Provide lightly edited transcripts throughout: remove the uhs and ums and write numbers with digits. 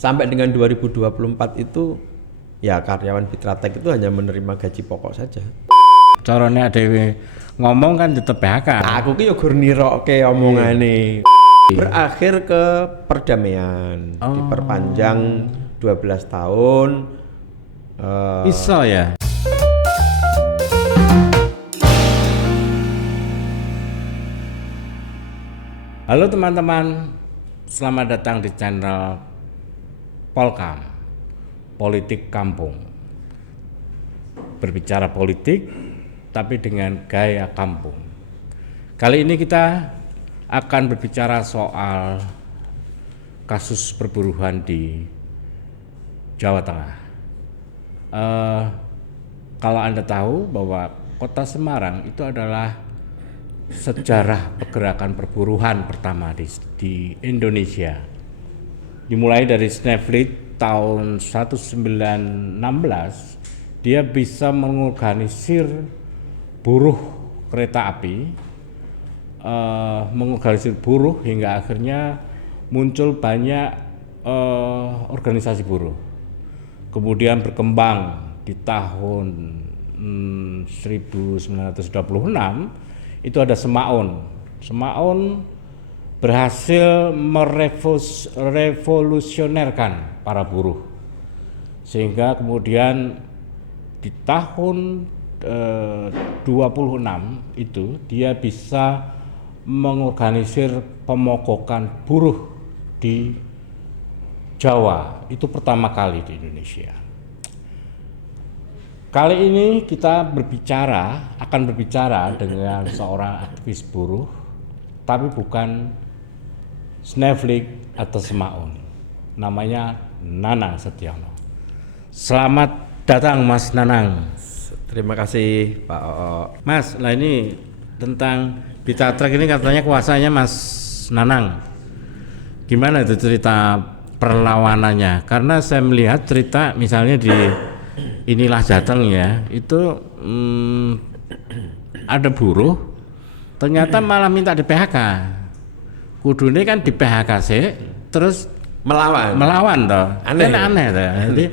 sampai dengan 2024 itu ya karyawan Fitratek itu hanya menerima gaji pokok saja. Carane dhewe ngomong kan tetep PHK. Nah, aku ki yo gur nirokke omongane. Berakhir ke perdamaian, diperpanjang 12 tahun. Bisa ya. Halo teman-teman, selamat datang di channel Polkam, Politik Kampung. Berbicara politik, tapi dengan gaya kampung. Kali ini kita akan berbicara soal kasus perburuan di Jawa Tengah. Kalau Anda tahu bahwa kota Semarang itu adalah sejarah pergerakan perburuan pertama di Indonesia. Dimulai dari Snefrit tahun 1916, dia bisa mengorganisir buruh kereta api, mengorganisir buruh hingga akhirnya muncul banyak organisasi buruh. Kemudian berkembang di tahun 1926 itu ada Semaun. Semaun berhasil merevolusionerkan para buruh, sehingga kemudian di tahun 26 itu dia bisa mengorganisir pemogokan buruh di Jawa. Itu pertama kali di Indonesia. Kali ini kita akan berbicara dengan seorang aktivis buruh, tapi bukan Sneflit atau Semaun. Namanya Nanang Setiono. Selamat datang Mas Nanang. Terima kasih Pak Oo. Mas, lah ini tentang Fitratek ini katanya kuasanya Mas Nanang. Gimana itu cerita perlawanannya? Karena saya melihat cerita misalnya di Inilah Jateng ya, itu ada buruh, ternyata malah minta di PHK. Kudune kan di PHK sih, terus melawan toh. Aneh toh. Jadi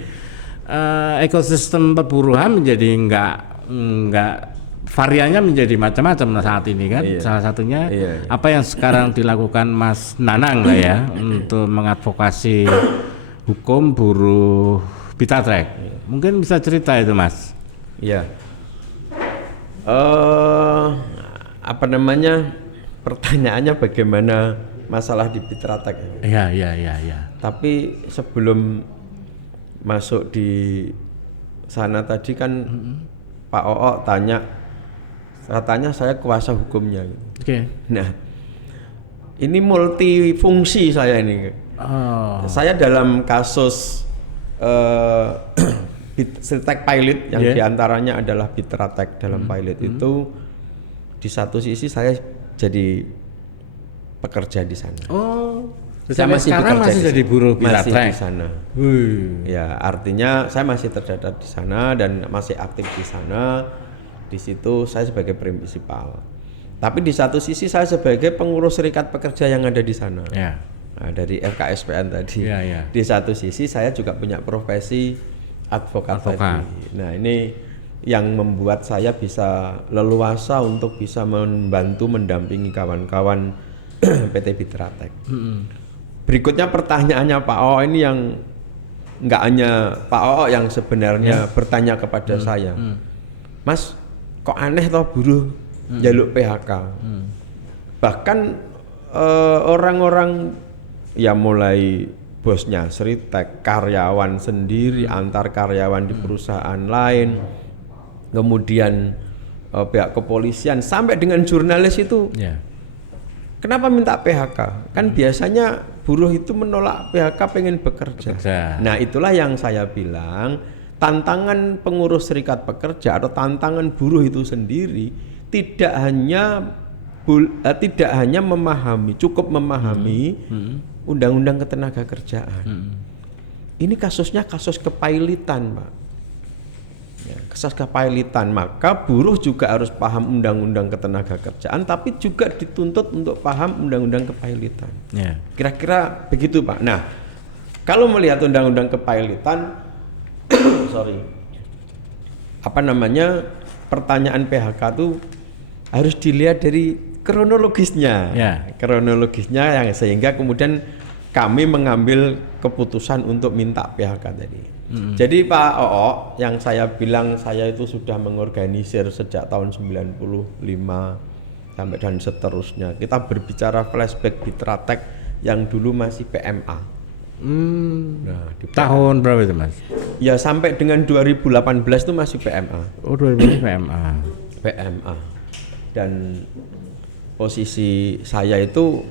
ekosistem perburuhan menjadi enggak variannya menjadi macam-macam saat ini kan. Iya. Salah satunya apa yang sekarang dilakukan Mas Nanang lah ya untuk mengadvokasi hukum buruh Fitratek. Mungkin bisa cerita itu Mas. Iya. Apa namanya? Pertanyaannya bagaimana masalah di Fitratek? Iya. Tapi sebelum masuk di sana tadi kan Pak Oo tanya, katanya saya kuasa hukumnya. Oke. Nah, ini multifungsi saya ini. Saya dalam kasus Fitratek pilot yang diantaranya adalah Fitratek dalam pilot itu, di satu sisi saya jadi pekerja di sana. Saya masih sekarang masih jadi buruh Fitratek di sana. Ya, artinya saya masih terdaftar di sana dan masih aktif di sana. Di situ saya sebagai prinsipal. Tapi di satu sisi saya sebagai pengurus serikat pekerja yang ada di sana. Nah, dari FKSPN tadi. Di satu sisi saya juga punya profesi advokat. Tadi. Nah, ini yang membuat saya bisa leluasa untuk bisa membantu mendampingi kawan-kawan PT Fitratek. Berikutnya pertanyaannya Pak Oo ini yang nggak hanya Pak Oo yang sebenarnya bertanya kepada saya, Mas, kok aneh toh buruh jaluk PHK? Bahkan orang-orang ya mulai bosnya Sritek, karyawan sendiri, antar karyawan di perusahaan lain, kemudian pihak kepolisian sampai dengan jurnalis itu, kenapa minta PHK? Kan biasanya buruh itu menolak PHK pengen bekerja. Nah, itulah yang saya bilang, tantangan pengurus serikat pekerja atau tantangan buruh itu sendiri tidak hanya memahami, cukup memahami Undang-Undang Ketenagakerjaan. Ini kasusnya kasus kepailitan, Pak. Ya, kasus kepailitan, maka buruh juga harus paham Undang-Undang Ketenagakerjaan, tapi juga dituntut untuk paham Undang-Undang kepailitan. Kira-kira begitu, Pak. Nah, Kalau melihat undang-undang kepilotan, pertanyaan PHK itu harus dilihat dari kronologisnya, kronologisnya yang sehingga kemudian kami mengambil keputusan untuk minta PHK tadi. Jadi Pak Oo, yang saya bilang saya itu sudah mengorganisir sejak tahun 95 sampai dan seterusnya. Kita berbicara flashback Bitratek yang dulu masih PMA. Nah, tahun berapa itu Mas? Ya sampai dengan 2018 itu masih PMA. Oh 2018 PMA. PMA. Dan posisi saya itu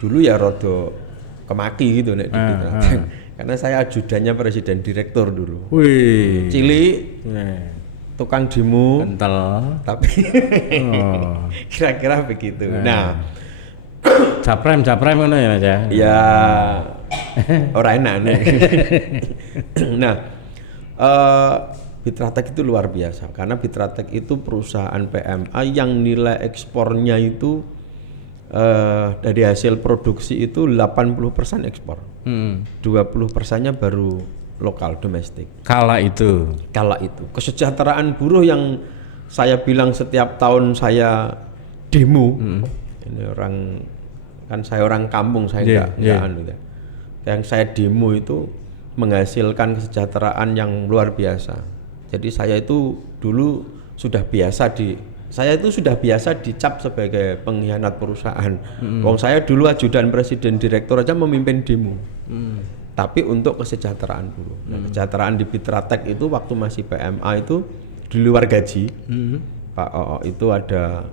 dulu ya rodo kemaki gitu nek di Bitratek. Karena saya ajudannya presiden direktur dulu. Wih. Cilik, tukang demo, kental. Tapi kira-kira begitu. Nah, Japrem ngono ya Mas ya. Ya, orang enak nih. Nah, Bitratek itu luar biasa karena Bitratek itu perusahaan PMA yang nilai ekspornya itu dari hasil produksi itu 80% ekspor, 20%-nya baru lokal domestik. Kala itu kesejahteraan buruh yang saya bilang setiap tahun saya demo, ini saya orang kampung, saya enggak yang saya demo itu menghasilkan kesejahteraan yang luar biasa. Jadi saya itu dulu sudah biasa dicap sebagai pengkhianat perusahaan. Saya dulu ajudan presiden direktur aja memimpin demo. Tapi untuk kesejahteraan buruh. Nah, kesejahteraan di Bitratek itu waktu masih PMA itu di luar gaji. Pak Oo itu ada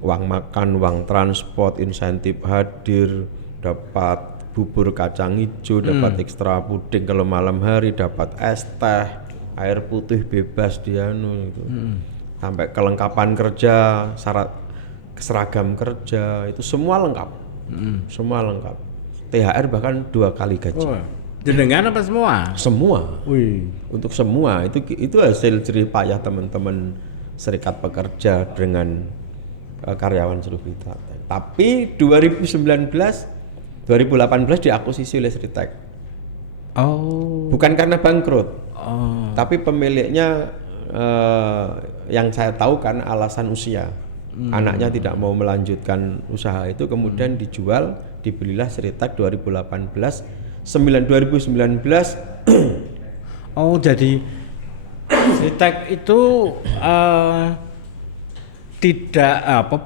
uang makan, uang transport, insentif hadir, dapat bubur kacang hijau, dapat ekstra puding kalau malam hari, dapat es teh, air putih bebas gitu. Sampai kelengkapan kerja, syarat seragam kerja itu semua lengkap. Semua lengkap. THR bahkan 2 kali gaji. Jenengan apa semua? Semua. Wih. Untuk semua itu hasil jerih payah teman-teman serikat pekerja dengan karyawan seluruh Bitratek. Tapi 2018 diakuisisi oleh Sritek. Bukan karena bangkrut. Tapi pemiliknya yang saya tahu kan alasan usia. Anaknya tidak mau melanjutkan usaha itu, kemudian dijual, dibelilah Sritek 2019. Jadi Sritek itu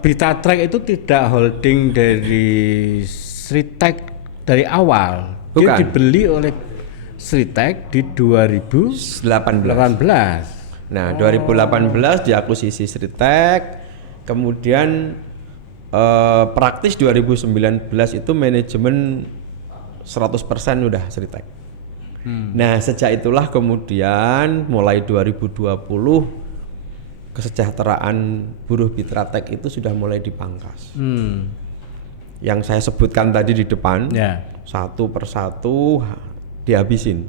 Bitratek itu tidak holding dari Sritek dari awal. Bukan. Dia dibeli oleh Sritek di 2018. Nah, 2018 diakuisisi Sritek, kemudian praktis 2019 itu manajemen 100% udah Sritek. Nah, sejak itulah kemudian mulai 2020 kesejahteraan buruh Bitratek itu sudah mulai dipangkas. Yang saya sebutkan tadi di depan, satu persatu dihabisin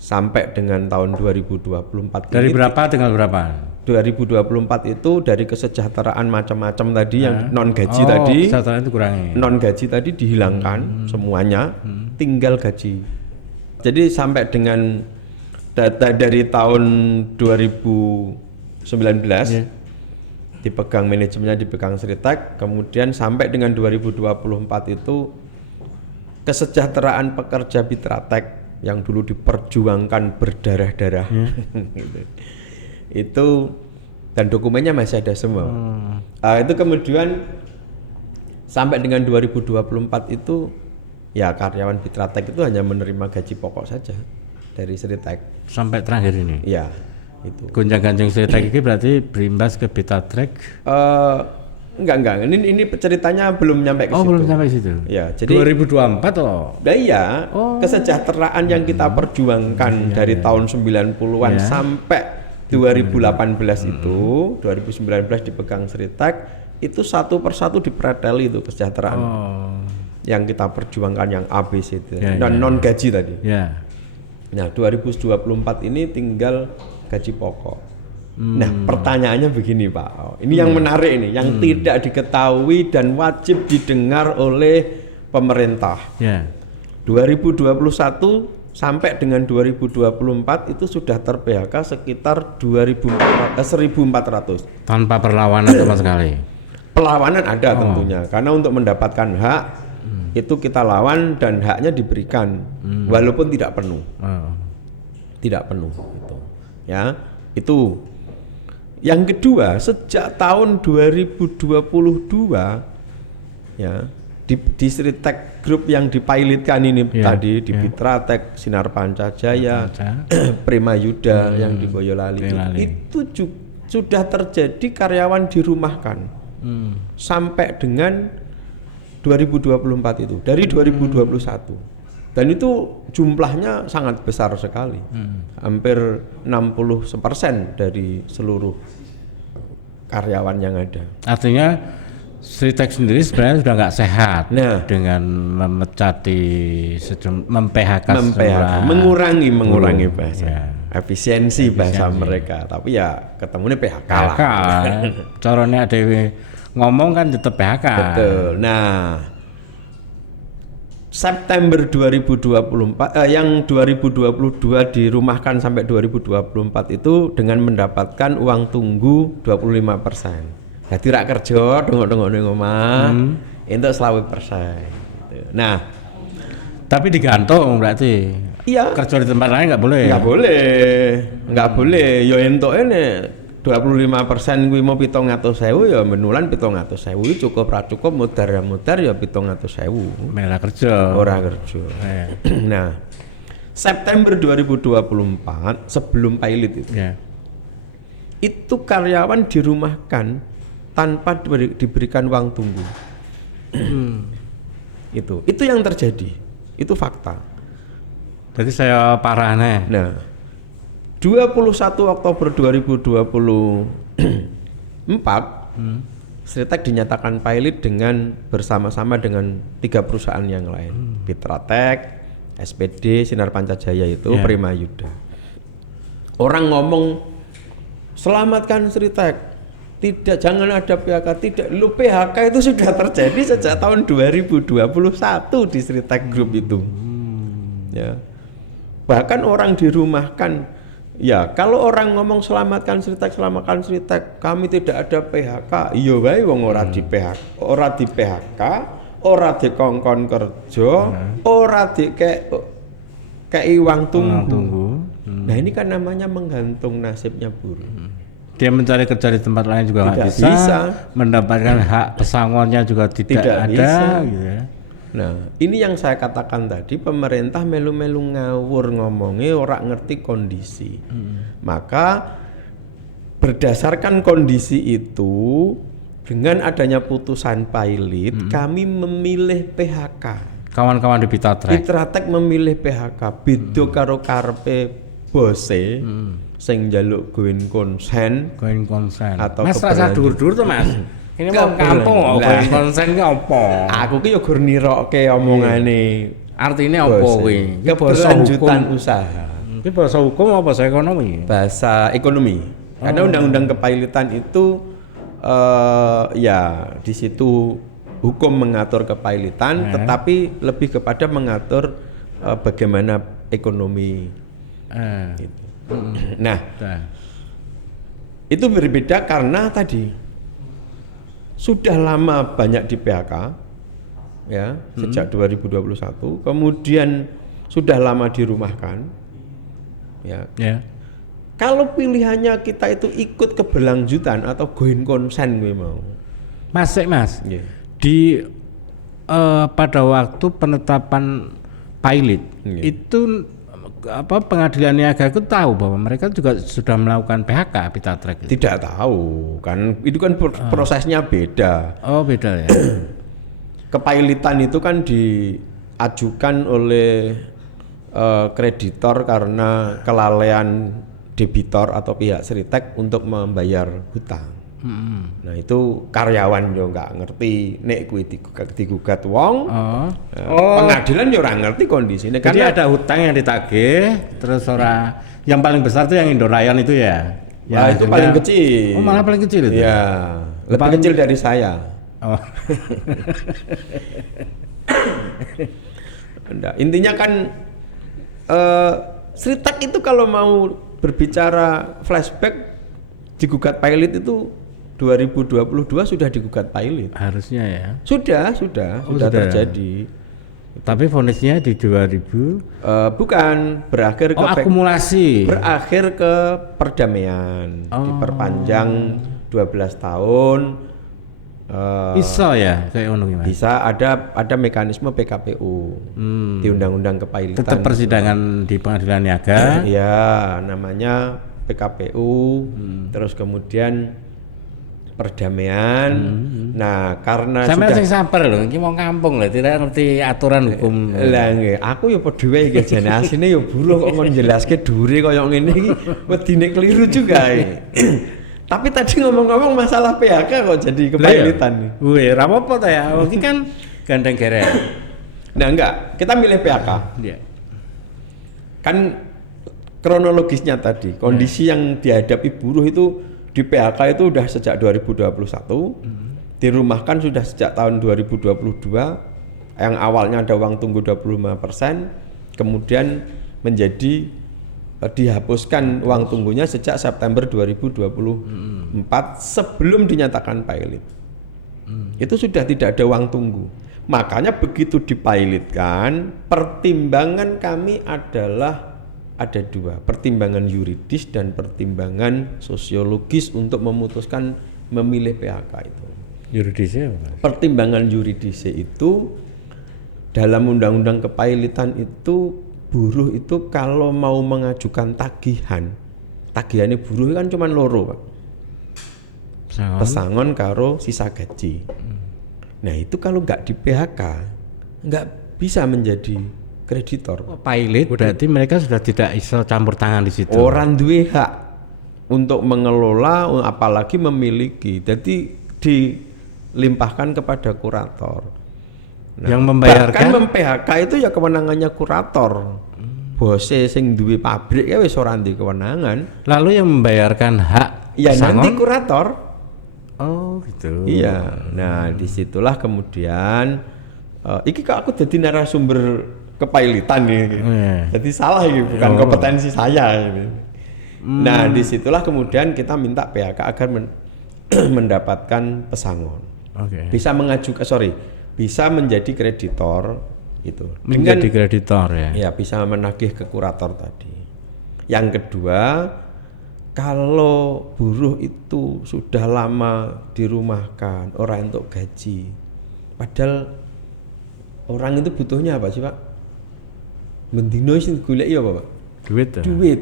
sampai dengan tahun 2024. Dari berapa dengan berapa? 2024 itu dari kesejahteraan macam-macam tadi yang non gaji tadi, kesejahteraan itu kurangi. Non gaji tadi dihilangkan semuanya, tinggal gaji. Jadi sampai dengan data dari tahun 2019 dipegang manajemennya, dipegang Sritek, kemudian sampai dengan 2024 itu kesejahteraan pekerja Bitratek yang dulu diperjuangkan berdarah-darah itu, dan dokumennya masih ada semua. Itu kemudian sampai dengan 2024 itu ya karyawan Bitratek itu hanya menerima gaji pokok saja dari Sritek sampai terakhir ini. Ya, itu. Gonjang-ganjing Sritek ini berarti berimbas ke Bitratek? Enggak. Ini ceritanya belum nyampe ke situ. Belum sampai situ. Ya, jadi 2024 loh. Nah iya, kesejahteraan yang kita perjuangkan dari tahun 90-an sampai 2018 itu, 2019 dipegang Sritek, itu satu persatu dipreteli itu kesejahteraan. Yang kita perjuangkan yang ABC itu dan non gaji tadi. Nah, 2024 ini tinggal gaji pokok. Nah, pertanyaannya begini Pak, ini yang menarik ini, yang tidak diketahui dan wajib didengar oleh pemerintah. 2021 sampai dengan 2024 itu sudah ter-PHK sekitar 1.400 tanpa perlawanan sama sekali. Perlawanan ada tentunya, karena untuk mendapatkan hak itu kita lawan dan haknya diberikan walaupun tidak penuh. Tidak penuh gitu. Ya, itu. Yang kedua, sejak tahun 2022 ya, di Sritek Group yang dipilotkan ini tadi di Pitratek, Sinar Pancajaya, Prima Yuda yang di Boyolali itu sudah terjadi karyawan dirumahkan sampai dengan 2024 itu dari 2021 dan itu jumlahnya sangat besar sekali, hampir 60% dari seluruh karyawan yang ada. Artinya Sritek sendiri sebenarnya sudah nggak sehat dengan memecati mem-PHK mengurangi bahasa efisiensi bahasa mereka, tapi ya ketemunya PHK lah. Caranya ada ngomong kan tetap PHK. Betul. Nah, September 2024 yang 2022 dirumahkan sampai 2024 itu dengan mendapatkan uang tunggu 25%. Jadi rak kerja dongok-dongok ning omah entuk 20%. Gitu. Nah, tapi digantung berarti. Iya. Kerja di tempat lain nggak boleh. Nggak boleh. Yo entuk ini 25% kuwi mau 700.000 ya menulan 700.000 cukup ra cukup mudar ya 700.000. Merah kerja. Ora kerja. Nah, September 2024 sebelum pilot itu. Itu karyawan dirumahkan tanpa diberikan uang tunggu. Itu yang terjadi. Itu fakta. Jadi saya parah nih. Nah, 21 Oktober 2024 Sritek dinyatakan pilot dengan bersama-sama dengan 3 perusahaan yang lain. Pitratek, SPD, Sinar Pancajaya itu, Prima Yuda. Orang ngomong selamatkan Sritek. Tidak, jangan ada PHK, tidak. Lu PHK itu sudah terjadi sejak tahun 2021 di Sritek Group itu. Ya. Bahkan orang dirumahkan. Ya, kalau orang ngomong selamatkan Sritek, kami tidak ada PHK. Iya wae wong ora di PHK, ora dikongkon kerja, ora dikei uang tunggu. Nah, ini kan namanya menggantung nasibnya buruh. Dia mencari kerja di tempat lain juga nggak bisa, mendapatkan hak pesangonnya juga tidak ada. Bisa. Gitu ya. Nah, ini yang saya katakan tadi, pemerintah melu-melu ngawur ngomongnya orang ngerti kondisi. Maka berdasarkan kondisi itu, dengan adanya putusan pilot, kami memilih PHK. Kawan-kawan di Pitratek memilih PHK, beda karo karpe bose. Sing njaluk going konsen atau Mas rasa dur-dur tuh Mas. Ini mau kampung going konsen ki apa? Aku ki yo gur nirokke omongane. Artine apa kuwi? Keberlanjutan usaha. Iki bahasa hukum apa bahasa ekonomi? Bahasa ekonomi. Karena undang-undang kepilotan itu ya di situ hukum mengatur kepilotan, tetapi lebih kepada mengatur bagaimana ekonomi. Gitu. Nah, itu berbeda karena tadi sudah lama banyak di PHK ya, sejak 2021, kemudian sudah lama dirumahkan ya. Kalau pilihannya kita itu ikut keberlanjutan atau going konsen gue mau. Mas. Di pada waktu penetapan pilot itu pengadilan niaga itu tahu bahwa mereka juga sudah melakukan PHK Pitratek. Tidak tahu, kan itu kan prosesnya beda. Oh, beda ya. Kepilotan itu kan diajukan oleh kreditor karena kelalaian debitor atau pihak Sritek untuk membayar hutang. Nah, itu karyawan yo nggak ngerti nek kuwi digugat wong. Pengadilan yo ora ngerti kondisinya. Jadi ada hutang yang ditagih, terus yang paling besar itu yang Indorayan itu ya. Ya, itu paling kecil. Oh, malah paling kecil itu. Ya, lebih kecil dari saya. Enggak. Intinya kan Sritek itu kalau mau berbicara flashback digugat pilot itu 2022 sudah digugat pilot. Harusnya ya. Sudah terjadi. Tapi vonisnya di 2000 bukan berakhir ke akumulasi. Berakhir ke perdamaian. Diperpanjang 12 tahun. Bisa ya kayak ngono gimana? Bisa ada mekanisme PKPU di undang-undang kepailitan. Tetap persidangan di pengadilan niaga. Iya, namanya PKPU. Terus kemudian perdamaian. Nah, karena sampai sing sabar lho, iki mau kampung lho, tidak ngerti aturan hukum. Lah nggih, aku ya padha wae iki jane asine ya buruh kok ngon jelaske dure koyo ngene iki wedine keliru juga. Tapi tadi ngomong-ngomong masalah PHK kok jadi kepailitan nih. Wih, ra apa-apa ta ya. Iki kan gandeng geret. Nah, enggak, kita milih PHK. Iya. Kan kronologisnya tadi, kondisi yang dihadapi buruh itu di PHK itu udah sejak 2021, dirumahkan sudah sejak tahun 2022, yang awalnya ada uang tunggu 25%, kemudian menjadi dihapuskan uang tunggunya sejak September 2024 sebelum dinyatakan pilot. Itu sudah tidak ada uang tunggu. Makanya begitu dipilotkan, pertimbangan kami adalah ada dua, pertimbangan yuridis dan pertimbangan sosiologis untuk memutuskan memilih PHK itu. Yuridisnya apa? Pertimbangan yuridisnya itu dalam undang-undang kepailitan itu buruh itu kalau mau mengajukan tagihannya buruh kan cuma loro, Pak. Pesangon karo sisa gaji. Nah itu kalau nggak di PHK nggak bisa menjadi kreditor. Pilot berarti mereka sudah tidak bisa campur tangan di situ. Orang duwe hak untuk mengelola, apalagi memiliki. Jadi dilimpahkan kepada kurator. Nah, yang membayarkan bahkan mem-PHK itu ya kewenangannya kurator. Bose sing duwe pabrik ya wis ora ndek kewenangan. Lalu yang membayarkan hak ya pesangon? Nanti kurator. Oh gitu. Iya. Nah disitulah kemudian iki kok aku jadi narasumber kepailitan nih. Jadi salah ini bukan kompetensi saya ini. Nah disitulah kemudian kita minta PHK agar mendapatkan pesangon. Bisa bisa menjadi kreditor itu. Menjadi kreditor ya. Ya bisa menagih ke kurator tadi. Yang kedua, kalau buruh itu sudah lama dirumahkan, orang untuk gaji. Padahal orang itu butuhnya apa sih, Pak? Mendino sing golek ya apa, Pak? Duit.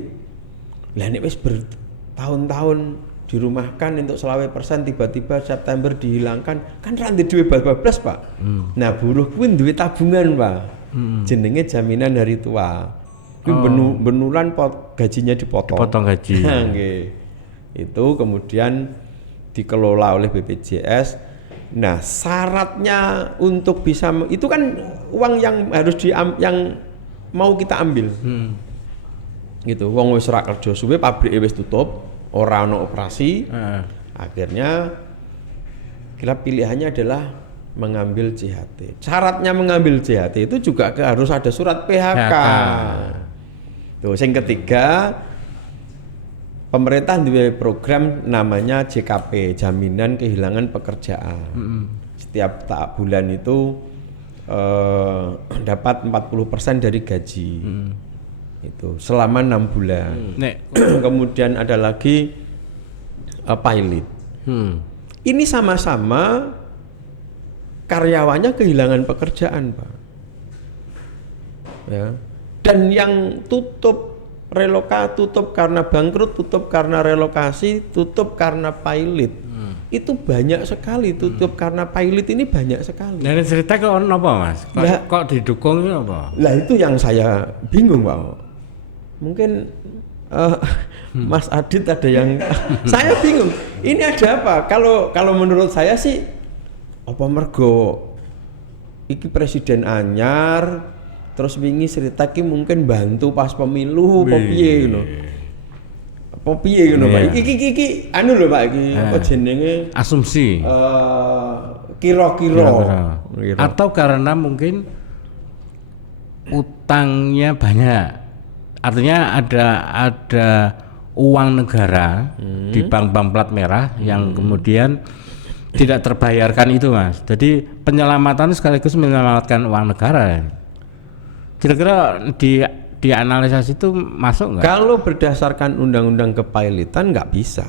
Lah nek wis bertahun-tahun dirumahkan untuk 100% tiba-tiba September dihilangkan, kan ra ndek duit bablas, Pak. Nah, buruh kuwi duwe tabungan, Pak. Jenenge jaminan hari tua. Kuwi benulan gajinya dipotong. Dipotong gaji. Nggih. Itu kemudian dikelola oleh BPJS. Nah, syaratnya untuk bisa itu kan uang yang harus yang mau kita ambil. Gitu. Wong wis ora kerja suwe, pabrik wis tutup, ora ono operasi. Akhirnya kita pilihannya adalah mengambil CHT. Syaratnya mengambil CHT itu juga harus ada surat PHK. Tuh, yang ketiga, pemerintah duwe program namanya JKP, Jaminan Kehilangan Pekerjaan. Setiap bulan itu dapat 40% dari gaji. Itu selama 6 bulan. Kemudian ada lagi pilot. Ini sama-sama karyawannya kehilangan pekerjaan, Pak. Ya. Dan yang tutup karena bangkrut, tutup karena relokasi, tutup karena pilot. Itu banyak sekali, tutup karena pilot ini banyak sekali. Nah, cerita kok apa, Mas? Kok didukung apa? Lah itu yang saya bingung, Pak. Mungkin Mas Adit ada yang saya bingung. Ini ada apa? Kalau menurut saya sih apa mergo iki presiden anyar terus wingi Sritek iki mungkin bantu pas pemilu apa piye ngono. Apa piye ngono, Pak? Iki anu lho, Pak, iki apa jenenge? Asumsi. Kira-kira. Atau karena mungkin utangnya banyak. Artinya ada uang negara di bank-bank plat merah yang kemudian tidak terbayarkan itu, Mas. Jadi penyelamatan sekaligus menyelamatkan uang negara. Kira-kira di analisis itu masuk nggak? Kalau berdasarkan undang-undang kepilotan nggak bisa.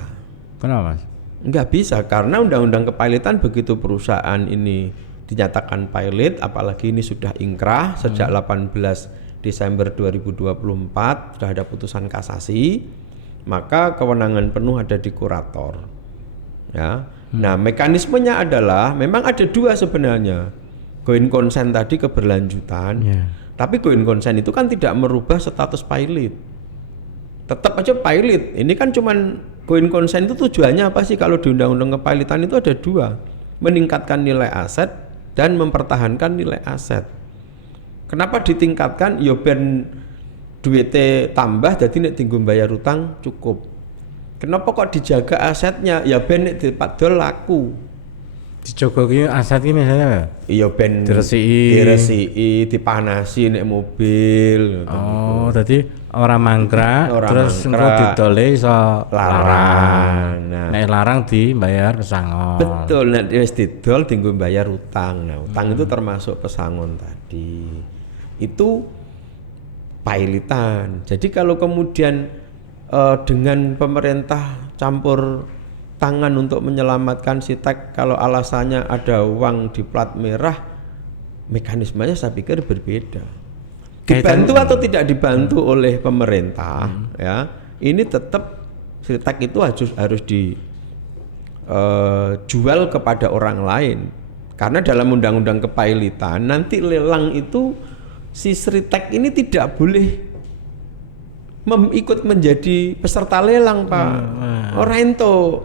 Kenapa, Mas? Nggak bisa karena undang-undang kepilotan begitu perusahaan ini dinyatakan pilot, apalagi ini sudah ingkrah sejak 18 Desember 2024 sudah ada putusan kasasi, maka kewenangan penuh ada di kurator. Ya. Nah, mekanismenya adalah memang ada dua sebenarnya. Going consent tadi keberlanjutan. Tapi going consent itu kan tidak merubah status pilot. Tetap aja pilot. Ini kan cuman going consent itu tujuannya apa sih kalau di undang-undang kepilotan itu ada dua. Meningkatkan nilai aset dan mempertahankan nilai aset. Kenapa ditingkatkan? Ya ben duitnya tambah jadi nek tinggal bayar utang cukup. Kenapa kok dijaga asetnya? Ya ben nek dipadol laku. Dijogo ki aset ki misalnya Iya ben diresiki, dipanasi nek mobil. Oh, dadi ora mangkrak terus engko didole iso larang. Nah, nek larang dibayar pesangon. Betul, nek wis didol dienggo bayar utang. Nah, utang itu termasuk pesangon tadi. Itu pilotan. Jadi kalau kemudian dengan pemerintah campur tangan untuk menyelamatkan Sitek, kalau alasannya ada uang di plat merah, mekanismenya saya pikir berbeda. Dibantu atau tidak dibantu oleh pemerintah, ya ini tetap Sitek itu harus dijual kepada orang lain, karena dalam undang-undang kepilotan nanti lelang itu si Sitek ini tidak boleh ikut menjadi peserta lelang, Pak. Orang itu.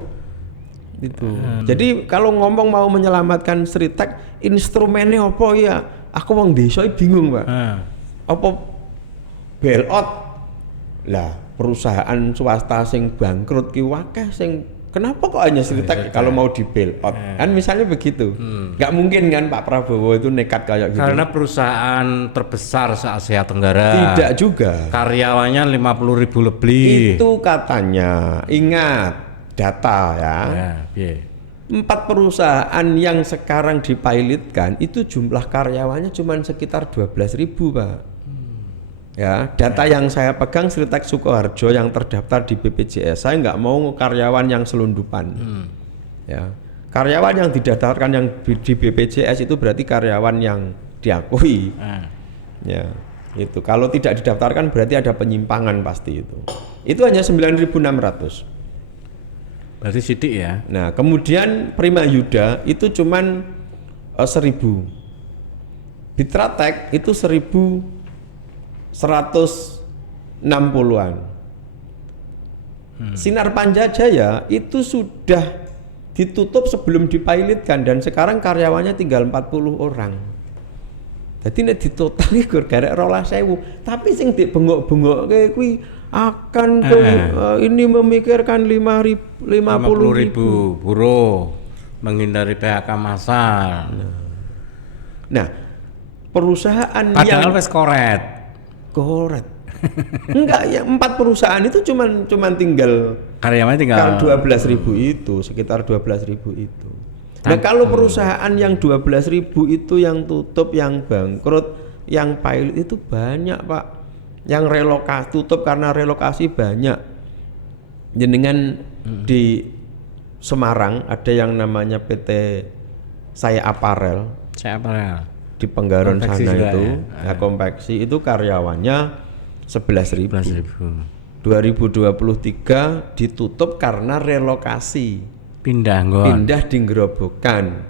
Itu. Jadi kalau ngomong mau menyelamatkan Sitek, instrumennya apa ya? Aku wong desa bingung, Pak. Apa bailout? Lah, perusahaan swasta sing bangkrut ki wakeh sing kenapa kok hanya Sitek kalau mau di bailout? Kan misalnya begitu. Nggak mungkin kan Pak Prabowo itu nekat kayak gitu. Karena perusahaan terbesar se-Asia Tenggara. Tidak juga. Karyawannya 50.000 lebih. Itu katanya. Ingat data ya. 4 perusahaan yang sekarang dipilotkan itu jumlah karyawannya cuma sekitar 12.000, Pak. Ya, data yang saya pegang Sitek Sukoharjo yang terdaftar di BPJS, saya nggak mau karyawan yang selundupan. Ya, karyawan yang didaftarkan yang di BPJS itu berarti karyawan yang diakui. Ya, itu. Kalau tidak didaftarkan berarti ada penyimpangan pasti itu. Itu hanya 9.600. Berarti sidik ya. Nah, kemudian Prima Yuda itu cuman 1.000. Bitratek itu 1.160-an. Sinar Panjajaya itu sudah ditutup sebelum dipilotkan dan sekarang karyawannya tinggal 40 orang. Jadi nek ditotali garek 12.000, tapi sing dibengok-bengok kuwi akan ini memikirkan 50.000 buruh menghindari PHK massal. Nah, perusahaan padahal yang wis koret. Enggak ya, 4 perusahaan itu cuman tinggal karyawannya tinggal 12.000 itu, sekitar 12.000 itu. Nah, kalau perusahaan yang 12.000 itu yang tutup, yang bangkrut, yang pilot itu banyak, Pak. Yang relokasi tutup karena relokasi banyak. Jenengan di Semarang ada yang namanya PT Saya Apparel. Di Penggaron sana itu, ya konveksi itu karyawannya 11.000. 2023 ditutup karena relokasi. Pindah di Gerobokan.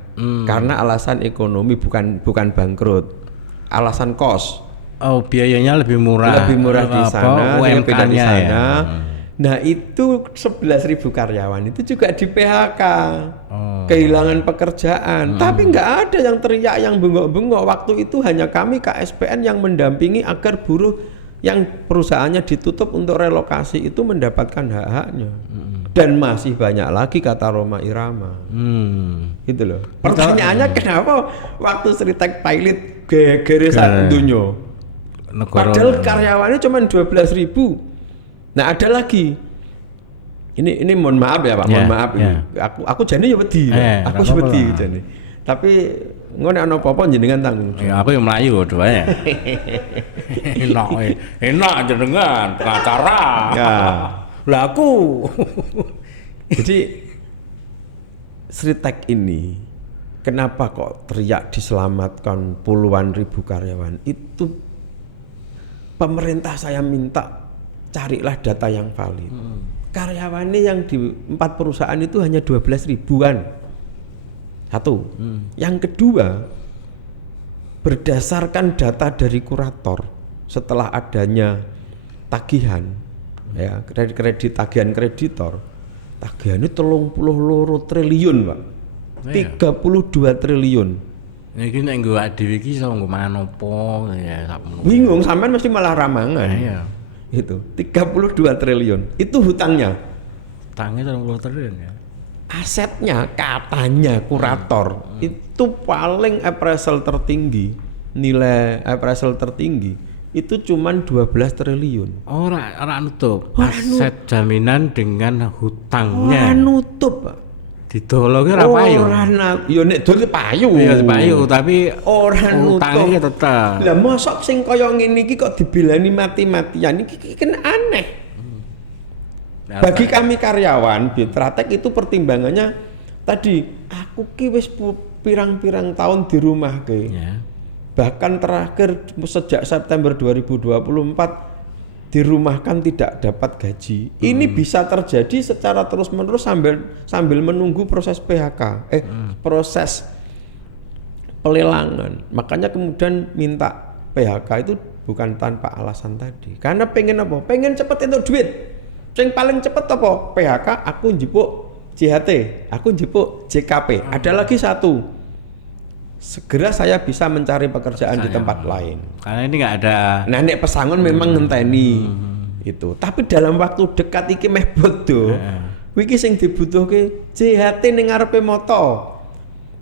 Karena alasan ekonomi, bukan bangkrut. Alasan kos. Oh, biayanya lebih murah. Lebih murah di sana, UMK-nya di sana. Ya. Nah, itu 11.000 karyawan itu juga di PHK. Kehilangan pekerjaan. Tapi nggak ada yang teriak, yang bengok-bengok. Waktu itu hanya kami KSPN yang mendampingi agar buruh yang perusahaannya ditutup untuk relokasi itu mendapatkan hak-haknya. Dan masih banyak lagi, kata Roma Irama. Gitu loh. Pertanyaannya kenapa waktu Sitek pilot gegere sak dunyo? negara. Padahal karyawannya cuma 12.000. Nah, ada lagi. Ini mohon maaf ya Pak, mohon maaf ini. Aku jane ya wedi. Aku wedi jane. Tapi ngono ana apa-apa jenengan tanggung. Ya aku yang Melayu doae. Enak jenengan pengacara. Ya. Lah aku. Jadi Sritek ini kenapa kok teriak diselamatkan puluhan ribu karyawan? Itu pemerintah saya minta carilah data yang valid. Karyawannya yang di 4 perusahaan itu hanya 12 ribuan. Satu. Yang kedua, berdasarkan data dari kurator setelah adanya tagihan, ya kredit tagihan kreditor, tagihannya 32 triliun Pak. 32 triliun. Iki nek nggo dhewe iki iso nggo mangan apa ya sakmono. Bingung sampean mesti malah ramangan. Iya. Itu 32 triliun. Itu hutangnya. Hutangnya 30 triliun ya. Asetnya katanya kurator itu paling appraisal tertinggi, nilai appraisal tertinggi itu cuman 12 triliun. Ora nutup. Aset jaminan dengan hutangnya. Ora nutup, Pak. Didolo ki ora payu. Ora yo nek dol payu. Iya payu tapi ora nutup. Hutangnya tetep. Lah mosok sing kaya ngene iki kok dibilani mati-matian iki kan aneh. Bagi kami karyawan Bitratek itu pertimbangannya tadi aku ki wis pirang-pirang tahun di rumah ke. Ya. Bahkan terakhir sejak September 2024 dirumahkan tidak dapat gaji. Ini bisa terjadi secara terus-menerus sambil menunggu proses PHK, proses pelelangan. Makanya kemudian minta PHK itu bukan tanpa alasan tadi. Karena pengen apa? Pengen cepet itu duit. Yang paling cepet apa? PHK, aku njupuk JHT, aku njupuk JKP. Ada lagi satu. Segera saya bisa mencari pekerjaan di tempat lain. Karena ini nggak ada. Nah, nek pesangon memang ngenteni itu. Tapi dalam waktu dekat iki meh bodo. Iki sing dibutuhke JHT ning ngarepe moto.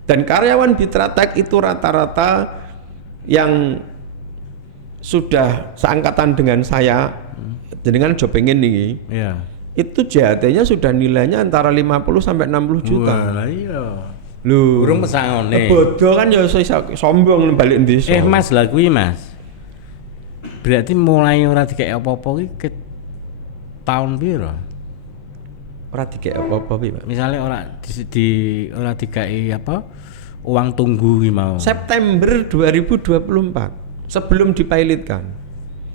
Dan karyawan Bitratek itu rata-rata yang sudah seangkatan dengan saya. Jenengan jo pengen nih. Iya. Itu JHT-nya sudah nilainya antara 50 sampai 60 juta. Wah, iya. Lho, Urung pesangone. Bodoh kan ya iso sombong balik desa. Mas lah kuwi Mas. Berarti mulai ora dikek apa-apa ki ke tahun piro? Ora dikek apa-apa piye, Pak? Misalnya ora ora dikai apa? Uang tunggu ki mau. September 2024 sebelum dipilotkan.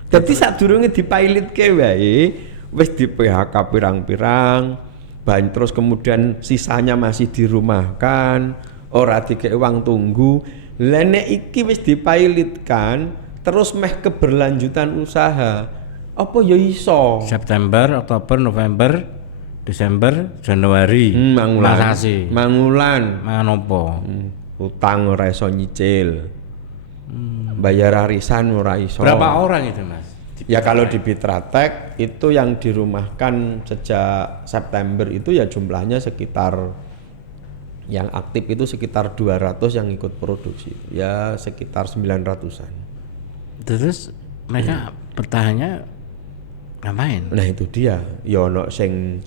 Jadi sadurunge dipilotke wae wis di PHK pirang-pirang, terus kemudian sisanya masih dirumahkan, ora dikek uang tunggu. Lah nek iki wis dipilotkan terus meh keberlanjutan usaha. Apa ya iso? September, Oktober, November, Desember, Januari. Masasi. Mangulan. Mangan apa? Utang ora iso nyicil. Bayar arisan ora iso. Berapa orang itu Mas? Ya kalau di Bitratek itu yang dirumahkan sejak September itu ya jumlahnya sekitar yang aktif itu sekitar 200 yang ikut produksi. Ya sekitar 900-an. Terus mereka bertahannya ngapain? Nah itu dia. Ya ono sing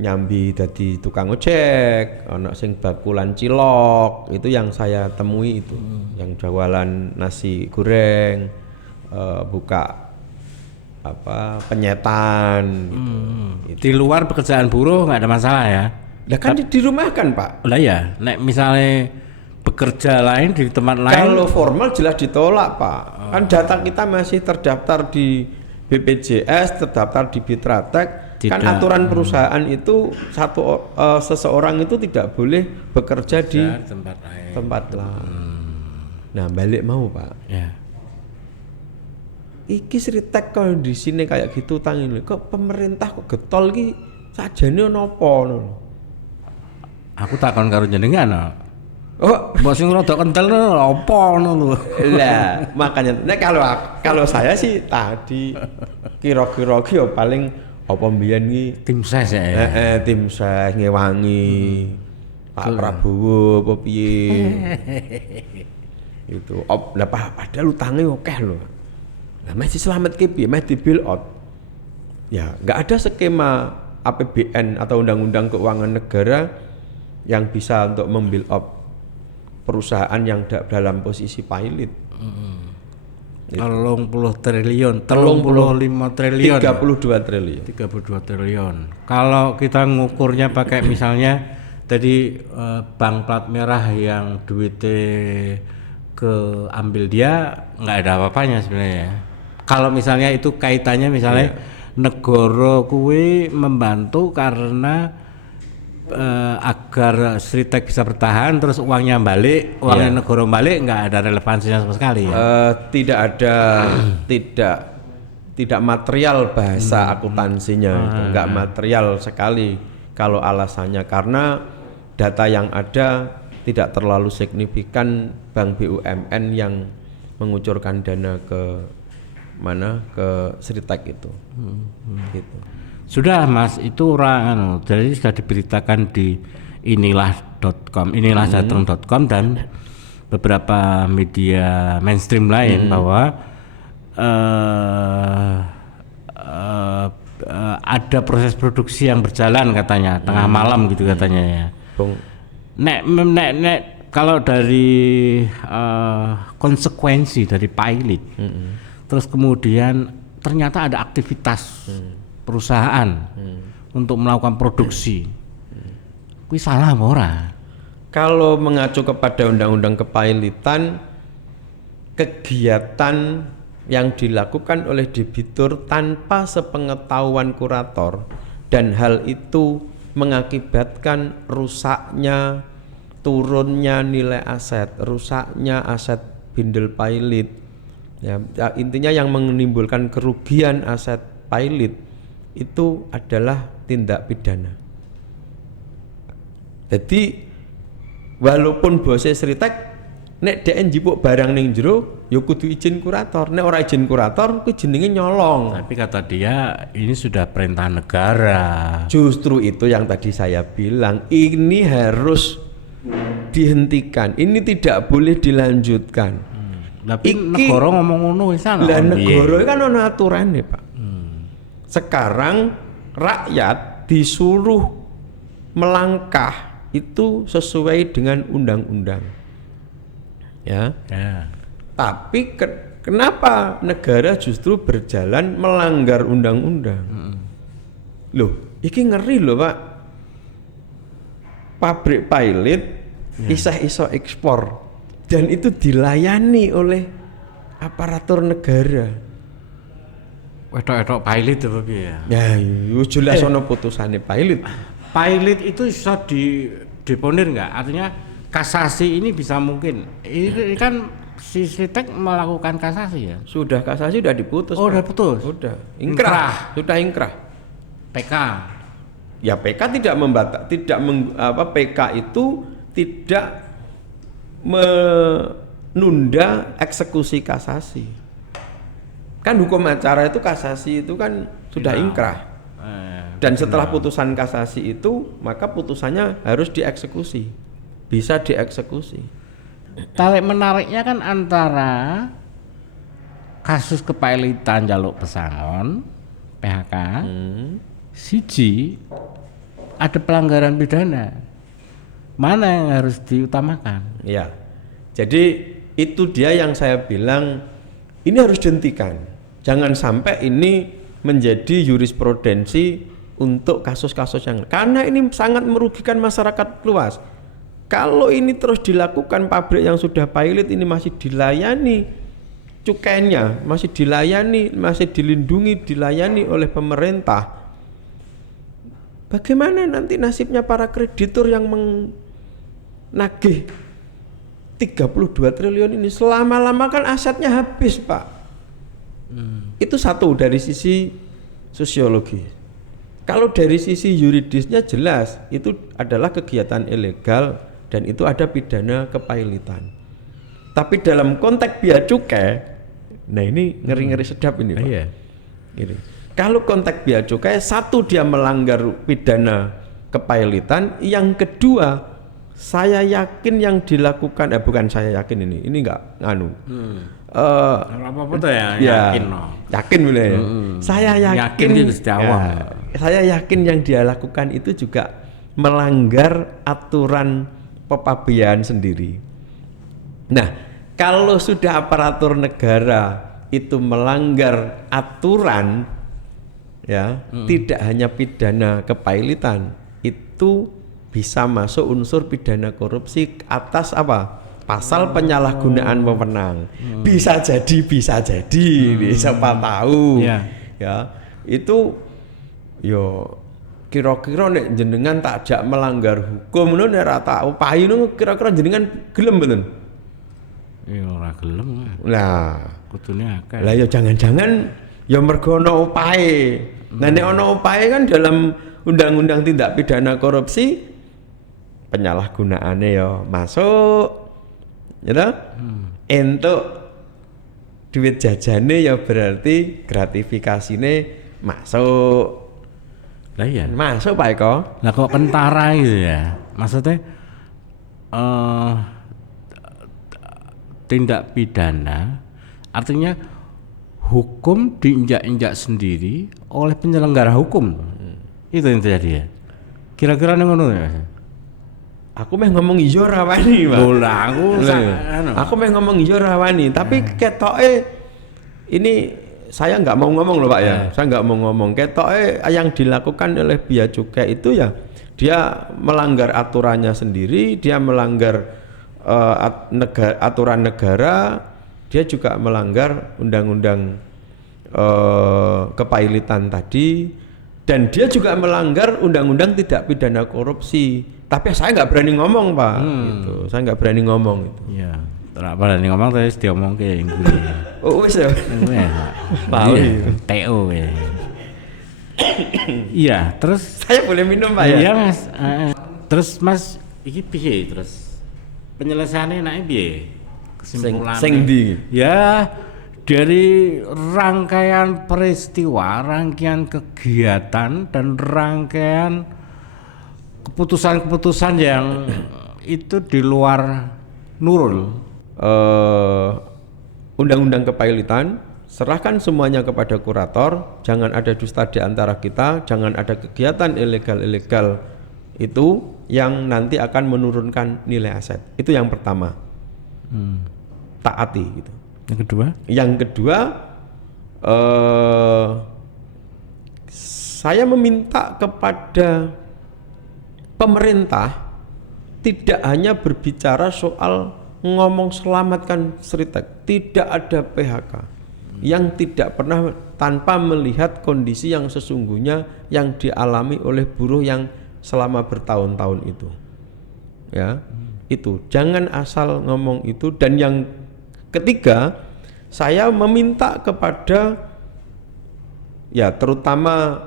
nyambi dadi tukang ojek, ono sing bakulan cilok, itu yang saya temui itu, yang jualan nasi goreng, buka apa penyetan. Gitu. Di luar pekerjaan buruh nggak ada masalah ya? Lah kan dirumahkan Pak. Lah ya, nek misalnya bekerja lain di tempat lain. Kalau formal jelas ditolak Pak. Kan data kita masih terdaftar di BPJS, terdaftar di Bitratek. Kan aturan perusahaan itu seseorang itu tidak boleh bekerja di tempat lain. Nah balik mau Pak. Ya. Iki Sritek kalau di sini kayak gitu tangin kok pemerintah kok getol ki sajane napa ngono. Aku takon karo jenengan. Oh, mbok sing rada kentel apa ngono lho. Lah, makanya nek kalau saya sih tadi kira-kira ki ya paling apa mbiyen ki tim ses ya. Tim ses ngewangi Pak Prabowo apa piye. Itu padahal utange akeh lho. Nah, meh diselametke piye? Meh di bail out. Ya, nggak ada skema APBN atau undang-undang keuangan negara yang bisa untuk membuild up perusahaan yang dalam posisi pilot. 30 triliun, 35 triliun, 32 triliun. 32 triliun. Kalau kita ngukurnya pakai misalnya tadi bank plat merah yang duitnya ambil dia nggak ada apa-apanya sebenarnya. Kalau misalnya itu kaitannya misalnya negara kuwi membantu karena agar Sritek bisa bertahan terus uangnya balik, uangnya negara balik, nggak ada relevansinya sama sekali ya? Tidak ada, tidak material bahasa akuntansinya, nggak material sekali kalau alasannya karena data yang ada tidak terlalu signifikan bank BUMN yang mengucurkan dana ke mana ke Sritek itu. Gitu. Sudah Mas, itu jadi sudah diberitakan di inilah.com, inilah.jateng.com dan beberapa media mainstream lain bahwa ada proses produksi yang berjalan katanya tengah malam gitu katanya ya. Nek kalau dari konsekuensi dari pilot, terus kemudian ternyata ada aktivitas perusahaan untuk melakukan produksi, kuwi salah apa ora? Kalau mengacu kepada undang-undang kepailitan, kegiatan yang dilakukan oleh debitur tanpa sepengetahuan kurator dan hal itu mengakibatkan rusaknya, turunnya nilai aset, rusaknya aset bindel pilot, ya, intinya yang menimbulkan kerugian aset pilot itu adalah tindak pidana. Jadi walaupun bose Sritek nek dhek njipuk barang ning jero ya kudu izin kurator. Nek ora izin kurator kuwi jenenge nyolong. Tapi kata dia ini sudah perintah negara. Justru itu yang tadi saya bilang, ini harus dihentikan. Ini tidak boleh dilanjutkan. Tapi negara ngomong ngono wis ana. Lah negara kan ana aturane, Pak. Sekarang rakyat disuruh melangkah itu sesuai dengan undang-undang. Ya. Tapi kenapa negara justru berjalan melanggar undang-undang? Loh, iki ngeri loh, Pak. Pabrik pilot iso ekspor dan itu dilayani oleh aparatur negara. Wedok-wedok pilot apa piye ya? Ya, jelas ono putusane pilot. Pilot itu bisa dideponir nggak? Artinya kasasi ini bisa mungkin. Ini kan si Sritek melakukan kasasi ya? Sudah kasasi sudah diputus. Oh, udah putus. Sudah. Ingkrah. Sudah ingkrah. PK. Ya PK tidak PK itu tidak menunda eksekusi kasasi. Kan hukum acara itu kasasi itu kan sudah ingkrah. Dan setelah putusan kasasi itu maka putusannya harus dieksekusi. Bisa dieksekusi. Tarik menariknya kan antara kasus kepailitan jaluk pesangon PHK, siji ada pelanggaran pidana. Mana yang harus diutamakan? Ya. Jadi itu dia yang saya bilang ini harus dihentikan. Jangan sampai ini menjadi jurisprudensi untuk kasus-kasus yang karena ini sangat merugikan masyarakat luas. Kalau ini terus dilakukan, pabrik yang sudah pilot ini masih dilayani cukainya, masih dilayani, masih dilindungi, dilayani oleh pemerintah. Bagaimana nanti nasibnya para kreditur yang menagih 32 triliun ini? Selama-lama kan asetnya habis, Pak. Itu satu dari sisi sosiologi. Kalau dari sisi yuridisnya jelas itu adalah kegiatan ilegal dan itu ada pidana kepailitan. Tapi dalam konteks bea cukai, nah ini ngeri-ngeri sedap ini, Pak. Iya. Ini. Kalau konteks bea cukai, satu dia melanggar pidana kepailitan, yang kedua saya yakin yang dilakukan bukan saya yakin ini enggak nganu. Apa tuh ya? Yakin no. Yakin boleh. Saya yakin itu saya yakin yang dia lakukan itu juga melanggar aturan pepabean sendiri. Nah, kalau sudah aparatur negara itu melanggar aturan, ya, tidak hanya pidana kepailitan, itu bisa masuk unsur pidana korupsi atas apa? Pasal penyalahgunaan wewenang. Bisa jadi, siapa tahu. Ya, itu yo kira-kira nek jenengan tak jak melanggar hukum ngono nek ora tak upahi ngono kira-kira jenengan gelem mboten? Ya ora gelem. Lah, kudune akeh. Lah ya jangan-jangan ya mergo ana upahe. Nah nek ana upahe kan dalam undang-undang tindak pidana korupsi penyalahgunaane ya masuk. Ya toh? Entuk duit jajane ya berarti gratifikasine masuk. Lah iya. Masuk Pak Eko. Lah kok kentara gitu ya. Maksudnya tindak pidana artinya hukum diinjak-injak sendiri oleh penyelenggara hukum. Itu yang terjadi ya. Kira-kira ngono ya. Aku meh ngomong ijo rawani, Pak. Bola aku meh ngomong ijo rawani, tapi ketoke ini saya nggak mau ngomong loh Pak ya. Saya nggak mau ngomong. Ketoke yang dilakukan oleh Bea Cukai itu ya dia melanggar aturannya sendiri, dia melanggar aturan negara, dia juga melanggar undang-undang kepailitan tadi, dan dia juga melanggar undang-undang tidak pidana korupsi. Tapi saya nggak berani ngomong Pak, gitu. Saya nggak berani ngomong itu. Iya, tidak berani ngomong terus diomong kayak yang gue. Oh wes ya. Tahu TO ya. Iya, terus saya boleh minum Pak ya? Iya Mas. Terus Mas, iki piye terus? Penyelesaiannya naik piye? Kesimpulannya. Sing ndi? Ya, dari rangkaian peristiwa, rangkaian kegiatan dan rangkaian keputusan-keputusan yang itu di luar Nurul. Undang-undang kepailitan, serahkan semuanya kepada kurator, jangan ada dusta di antara kita, jangan ada kegiatan ilegal-ilegal itu yang nanti akan menurunkan nilai aset. Itu yang pertama. Taati gitu. Yang kedua, saya meminta kepada pemerintah tidak hanya berbicara soal ngomong selamatkan Sritek, tidak ada PHK yang tidak pernah tanpa melihat kondisi yang sesungguhnya yang dialami oleh buruh yang selama bertahun-tahun itu. Ya, itu jangan asal ngomong itu. Dan yang ketiga, saya meminta kepada ya terutama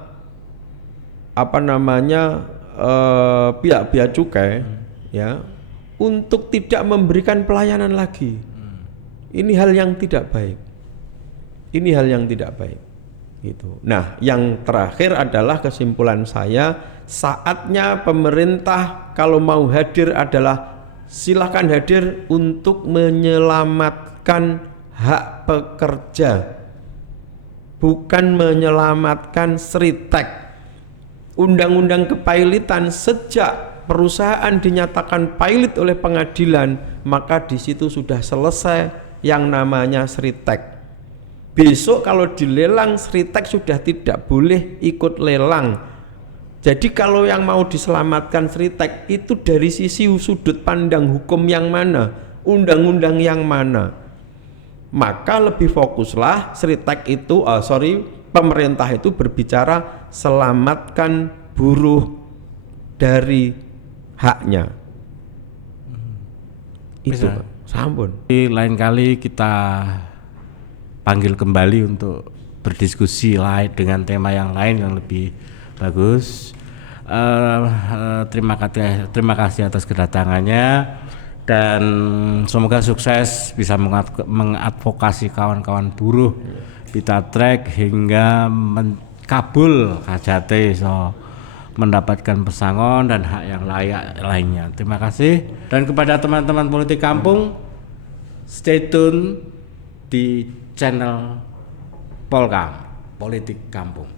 pihak Bea Cukai ya untuk tidak memberikan pelayanan lagi. Ini hal yang tidak baik. Ini hal yang tidak baik. Gitu. Nah, yang terakhir adalah kesimpulan saya, saatnya pemerintah kalau mau hadir adalah silakan hadir untuk menyelamatkan hak pekerja, bukan menyelamatkan Sritek. Undang-undang kepailitan sejak perusahaan dinyatakan pailit oleh pengadilan, maka di situ sudah selesai yang namanya Sritek. Besok kalau dilelang Sritek sudah tidak boleh ikut lelang. Jadi kalau yang mau diselamatkan Sritek itu dari sisi sudut pandang hukum yang mana, undang-undang yang mana, maka lebih fokuslah Sritek itu, pemerintah itu berbicara selamatkan buruh dari haknya. Itu sampun. Lain kali kita panggil kembali untuk berdiskusi lain dengan tema yang lain yang lebih bagus. Terima kasih atas kedatangannya dan semoga sukses bisa mengadvokasi kawan-kawan buruh Pita Trek hingga kabul hajate so mendapatkan pesangon dan hak yang layak lainnya. Terima kasih. Dan kepada teman-teman politik kampung, stay tune di channel Polkam Politik Kampung.